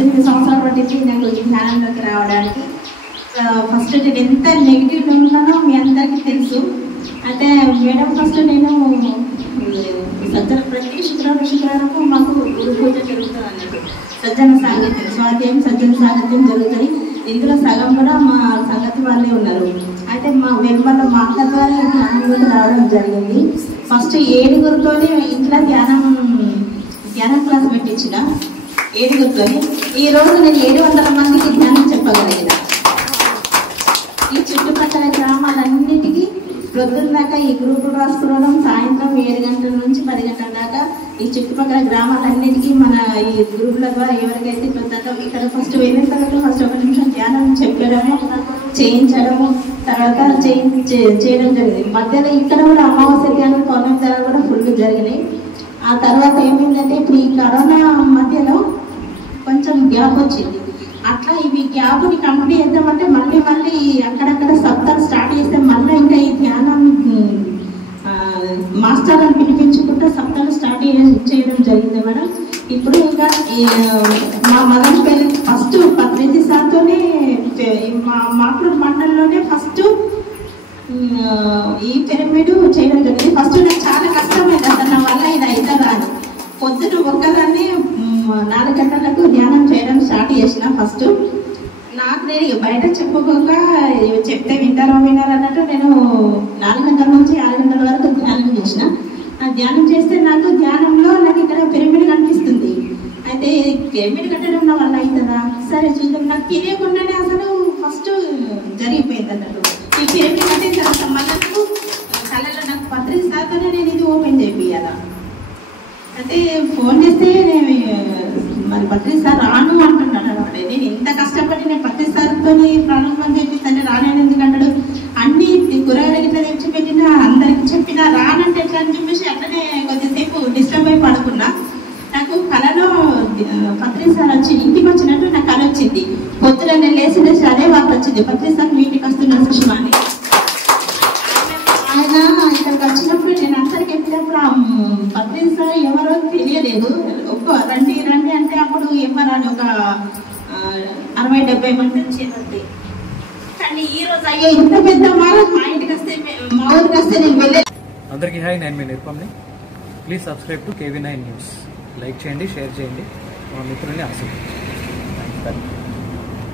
18 సంవత్సరాలు పట్టింది నాకు జ్ఞానంలోకి రావడానికి. ఫస్ట్ నేను ఎంత నెగిటివ్లో ఉన్నానో మీ అందరికీ తెలుసు. అయితే మేడం ఫస్ట్ నేను ప్రతి శుక్రవారం మాకు గురు పూజ జరుగుతుంది అన్నట్టు. సజ్జన సాహిత్యం స్వాధ్యాయం సజ్జన సాహిత్యం జరుగుతుంది. ఇందులో సగం కూడా మా సంగతి వాళ్ళే ఉన్నారు. అయితే మా వెంబర్లో మా అక్క ద్వారా ధ్యానంలోకి రావడం జరిగింది. ఫస్ట్ 7గురితోనే ఇంట్లో ధ్యానం క్లాస్ పెట్టించిన 7గురితోని. ఈరోజు నేను 700 మందికి ధ్యానం చెప్పగలిగిన. ఈ చుట్టుపక్కల గ్రామాలన్నిటికీ ప్రొద్దున్నాక ఈ గ్రూపులు రాసుకోవడం, సాయంత్రం 7 గంటల నుంచి 10 గంటల దాకా ఈ చుట్టుపక్కల గ్రామాలన్నిటికీ మన ఈ గ్రూపుల ద్వారా ఎవరికైతే ఇక్కడ ఫస్ట్ వెళ్ళిన తర్వాత ఫస్ట్ 1 నిమిషం ధ్యానం చెప్పడము, చేయించడము, తర్వాత చేయడం జరిగింది. మధ్యలో ఇక్కడ కూడా అమావాస్య ధ్యానం, పౌర్ణమి ధ్యానం కూడా ఫుల్ జరిగినాయి. ఆ తర్వాత ఏమైందంటే ఇప్పుడు ఈ కరోనా మధ్యలో కొంచెం గ్యాప్ వచ్చింది. అట్లా ఇవి గ్యాప్ని కంప్లీట్ చేద్దామంటే మళ్ళీ అక్కడక్కడ సప్తాలు స్టార్ట్ చేస్తే మళ్ళీ ఇంకా ఈ ధ్యానం మాస్టర్లను పిలిపించుకుంటూ సప్తాలు స్టార్ట్ చేయడం జరిగింది మేడం. ఇప్పుడు ఇంకా మా మదన్ పేరు ఫస్ట్ ప్రతి సార్తోనే మా మాకుడు మండలంలోనే ఫస్ట్ ఈ పిరమిడ్ చేయడం జరిగింది. ఫస్ట్ నాకు చాలా కష్టమైంది అసలు నా వల్ల ఇది అవుతుందా అని. పొద్దున ఒక్కదాన్ని 4 గంటలకు ధ్యానం చేయడం స్టార్ట్ చేసిన. ఫస్ట్ నాకు నేను బయట చెప్పుకోక చెప్తే వింటారో అన్నట్టు నేను 4 గంటల నుంచి 6 గంటల వరకు ధ్యానం చేసిన. ఆ ధ్యానం చేస్తే నాకు ధ్యానంలో నాకు ఇక్కడ పిరమిడ్ కనిపిస్తుంది. అయితే పిరమిడ్ కట్టడం నా వల్ల అవుతుందా, సరే చూద్దాం. నాకు తెలియకుండానే అసలు ఫస్ట్ జరిగిపోయింది అన్నట్టు. ఈ పిరమిడ్ కట్టిన తర్వాత మళ్ళీ కళలో నాకు 30 శాతనే నేను ఇది ఓపెన్ చేయాలా. అయితే ఫోన్ చేస్తే మరి 30 సార్ రాను అంటున్నాడు అనమాట. నేను ఇంత కష్టపడి నేను 30 సార్తో ప్రారంభం చేపిస్తాను రానని ఎందుకు అంటాడు. అన్ని కూరగాయలకి ఇట్లా తెచ్చిపెట్టినా అందరికి చెప్పినా రానంటే ఎట్లా అని చెప్పేసి అట్లనే కొద్దిసేపు డిస్టర్బ్ అయి పడుకున్నా. నాకు కళలో 30 సార్ వచ్చి ఇంటికి వచ్చినట్టు నాకు కళ వచ్చింది. పొద్దున నేను లేచి అదే వార్త వచ్చింది, 30 సార్ మీ ఇంటికి వస్తున్నా సుష్మా అని. ఆయన ఇక్కడికి వచ్చినప్పుడు నేను అందరికి ఎప్పినప్పుడు 30 సార్ ఎవరో తెలియలేదు. రండి అంటే అప్పుడు ఎవరాని ఒక 60-70 మంది వచ్చేది. కానీ ఈ రోజు అయ్యో ఇంత పెద్ద మా ఇంటికి వస్తే మా ఊరికి వస్తే నేను వెళ్ళే. అందరికీ హాయ్, నేను మీ నిర్పమ్ని. Please subscribe to KV9 news. Like చేయండి, షేర్ చేయండి, మా మిత్రుల్ని ఆశీర్వదించండి.